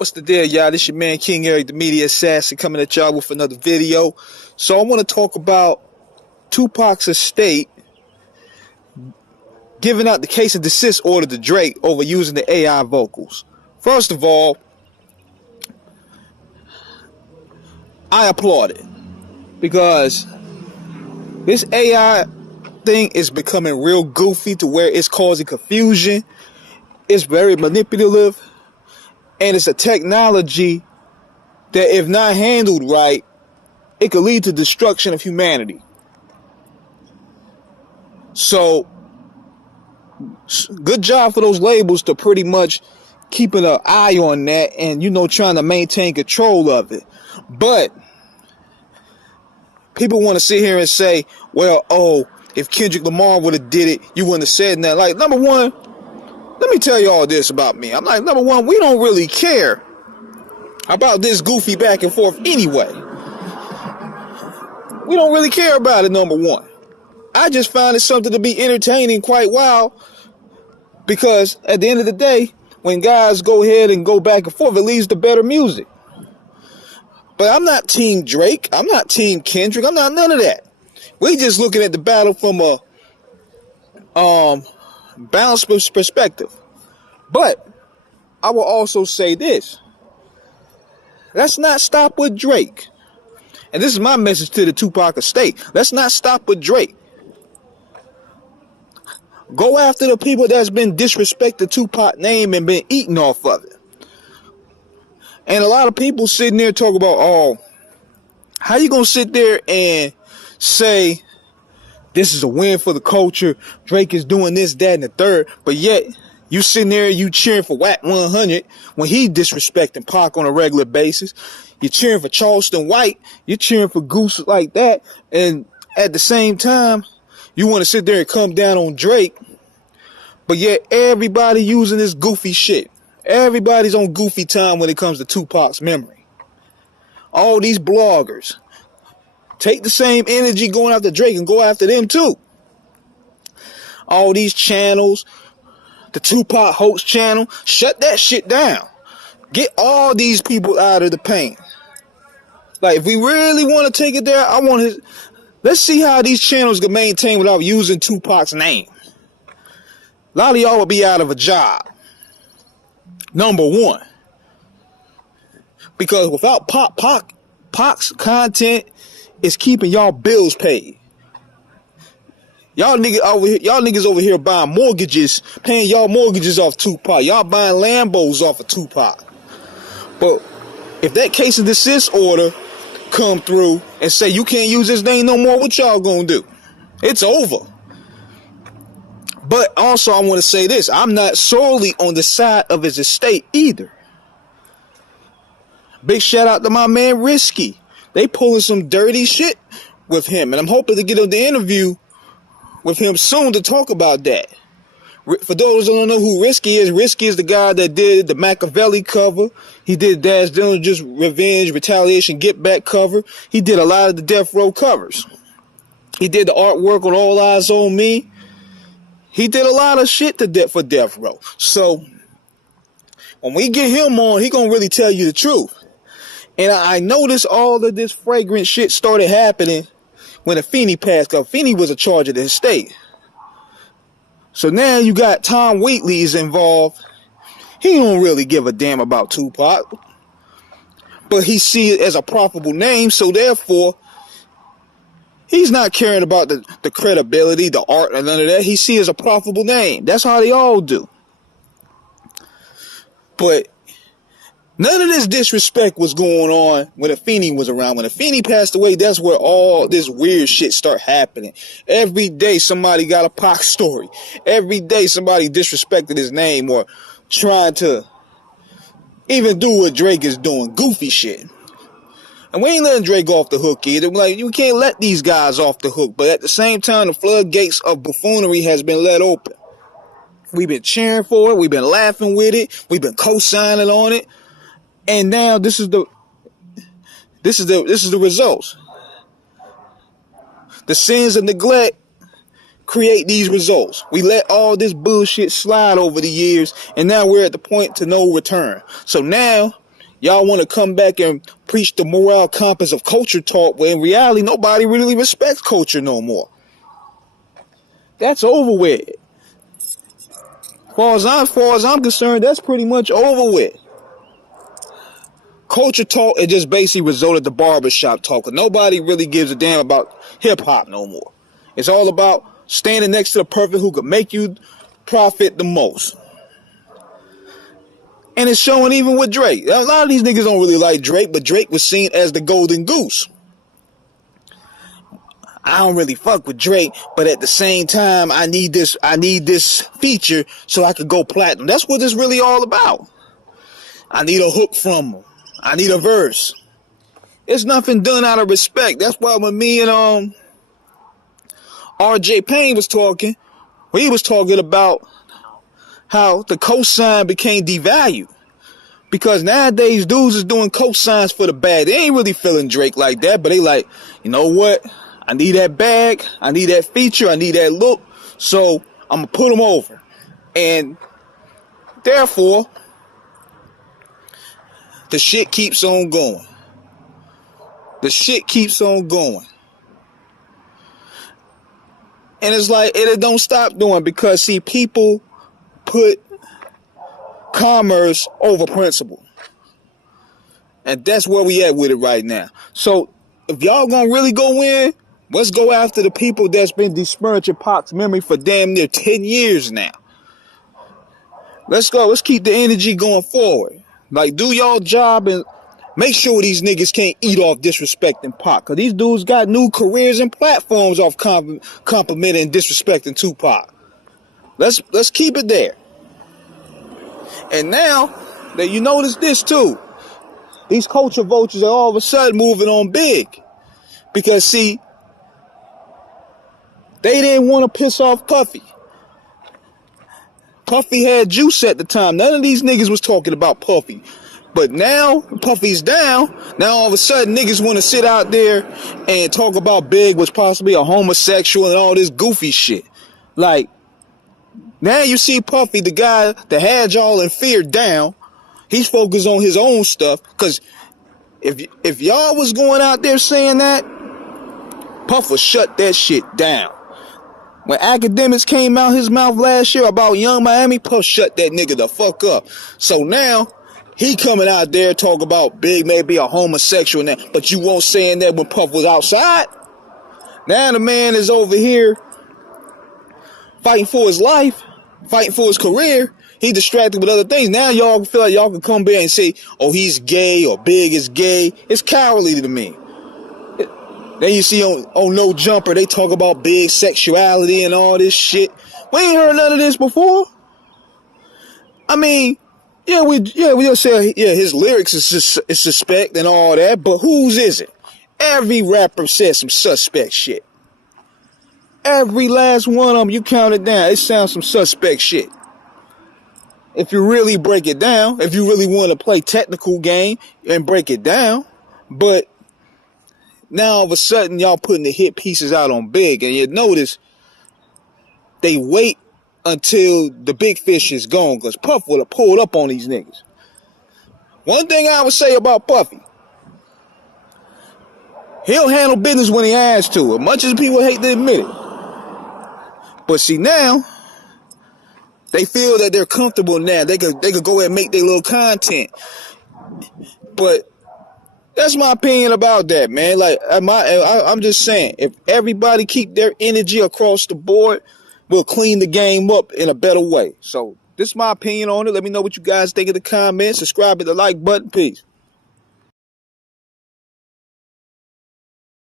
What's the deal, y'all? This your man King Eric, the media assassin, coming at y'all with another video. So I want to talk about Tupac's estate giving out the cease and desist order to Drake over using the AI vocals. First of all, I applaud it because this AI thing is becoming real goofy to where it's causing confusion. It's very manipulative. And it's a technology that, if not handled right, it could lead to destruction of humanity. So, good job for those labels to pretty much keeping an eye on that and, trying to maintain control of it. But people want to sit here and say, well, if Kendrick Lamar would have did it, you wouldn't have said that. Like, number one, let me tell you all this about me. I'm like, number one, we don't really care about this goofy back and forth anyway. We don't really care about it, number one. I just find it something to be entertaining quite wild because at the end of the day, when guys go ahead and go back and forth, it leads to better music. But I'm not Team Drake. I'm not Team Kendrick. I'm not none of that. We just looking at the battle from a balanced perspective. But I will also say this. Let's not stop with Drake. And this is my message to the Tupac estate. Let's not stop with Drake. Go after the people that's been disrespecting Tupac name and been eating off of it. And a lot of people sitting there talking about, how you gonna sit there and say this is a win for the culture, Drake is doing this, that, and the third, but yet you sitting there, you cheering for Wack 100 when he disrespecting Pac on a regular basis. You're cheering for Charleston White, you're cheering for Goose like that, and at the same time, you want to sit there and come down on Drake, but yet everybody using this goofy shit. Everybody's on goofy time when it comes to Tupac's memory. All these bloggers take the same energy going after Drake and go after them too. All these channels, the Tupac hoax channel, shut that shit down. Get all these people out of the paint. Like, if we really want to take it there, let's see how these channels can maintain without using Tupac's name. A lot of y'all will be out of a job. Number one. Because without Pac's content is keeping y'all bills paid. Y'all niggas over here buying mortgages, paying y'all mortgages off Tupac. Y'all buying Lambos off of Tupac. But if that cease and desist order come through and say you can't use this name no more, what y'all gonna do? It's over. But also I want to say this. I'm not solely on the side of his estate either. Big shout out to my man Risky. They pulling some dirty shit with him. And I'm hoping to get the interview with him soon to talk about that. For those who don't know who Risky is the guy that did the Machiavelli cover. He did Dash Dillinger's Revenge, Retaliation, Get Back cover. He did a lot of the Death Row covers. He did the artwork on All Eyes on Me. He did a lot of shit for Death Row. So when we get him on, he gonna really tell you the truth. And I noticed all of this fragrant shit started happening when Afeni passed, because Afeni was in charge of the estate. So now you got Tom Wheatley's involved. He don't really give a damn about Tupac, but he see it as a profitable name, so therefore he's not caring about the credibility, the art, and none of that. He see it as a profitable name. That's how they all do. But none of this disrespect was going on when Afeni was around. When Afeni passed away, that's where all this weird shit start happening. Every day somebody got a Pac story. Every day somebody disrespected his name or trying to even do what Drake is doing. Goofy shit. And we ain't letting Drake off the hook either. Like, you can't let these guys off the hook. But at the same time, the floodgates of buffoonery has been let open. We've been cheering for it. We've been laughing with it. We've been co-signing on it. And now this is the results. The sins of neglect create these results. We let all this bullshit slide over the years, and now we're at the point to no return. So now Y'all want to come back and preach the moral compass of culture talk, where in reality, nobody really respects culture no more. That's over with. Far as I'm concerned, that's pretty much over with. Culture talk is just basically resorted to barbershop talk. Nobody really gives a damn about hip-hop no more. It's all about standing next to the person who could make you profit the most. And it's showing even with Drake. A lot of these niggas don't really like Drake, but Drake was seen as the golden goose. I don't really fuck with Drake, but at the same time, I need this feature so I could go platinum. That's what it's really all about. I need a hook from him. I need a verse. It's nothing done out of respect. That's why when me and RJ Payne was talking, he was talking about how the cosign became devalued. Because nowadays dudes is doing cosigns for the bag. They ain't really feeling Drake like that, but they like, you know what? I need that bag. I need that feature. I need that look. So I'm going to put him over. And therefore, the shit keeps on going. The shit keeps on going. And it's like, it don't stop doing, because see, people put commerce over principle. And that's where we at with it right now. So if y'all gonna really go in, let's go after the people that's been disparaging Pac's memory for damn near 10 years now. Let's go. Let's keep the energy going forward. Like, do y'all job and make sure these niggas can't eat off disrespecting Pac. Because these dudes got new careers and platforms off complimenting and disrespecting Tupac. Let's keep it there. And now that you notice this too, these culture vultures are all of a sudden moving on big. Because see, they didn't want to piss off Puffy. Puffy had juice at the time. None of these niggas was talking about Puffy. But now Puffy's down. Now all of a sudden niggas want to sit out there and talk about Big was possibly a homosexual and all this goofy shit. Like, now you see Puffy, the guy that had y'all in fear, down. He's focused on his own stuff. Because if y'all was going out there saying that, Puff would shut that shit down. When Academics came out his mouth last year about Young Miami, Puff shut that nigga the fuck up. So now he coming out there talking about Big may be a homosexual now, but you won't saying that when Puff was outside. Now the man is over here fighting for his life, fighting for his career. He distracted with other things. Now y'all feel like y'all can come back and say, oh, he's gay or Big is gay. It's cowardly to me. Then you see on No Jumper, they talk about Big sexuality and all this shit. We ain't heard none of this before. I mean, we just say, his lyrics is suspect and all that, but whose is it? Every rapper says some suspect shit. Every last one of them, you count it down, it sounds some suspect shit. If you really break it down, if you really want to play technical game and break it down, but now all of a sudden y'all putting the hit pieces out on Big, and you notice they wait until the big fish is gone, because Puff would have pulled up on these niggas. One thing I would say about Puffy, he'll handle business when he has to, as much as people hate to admit it. But see, now they feel that they're comfortable now. They could go ahead and make their little content. But that's my opinion about that, man. Like, I'm just saying, if everybody keep their energy across the board, we'll clean the game up in a better way. So this is my opinion on it. Let me know what you guys think in the comments. Subscribe, hit the like button. Peace.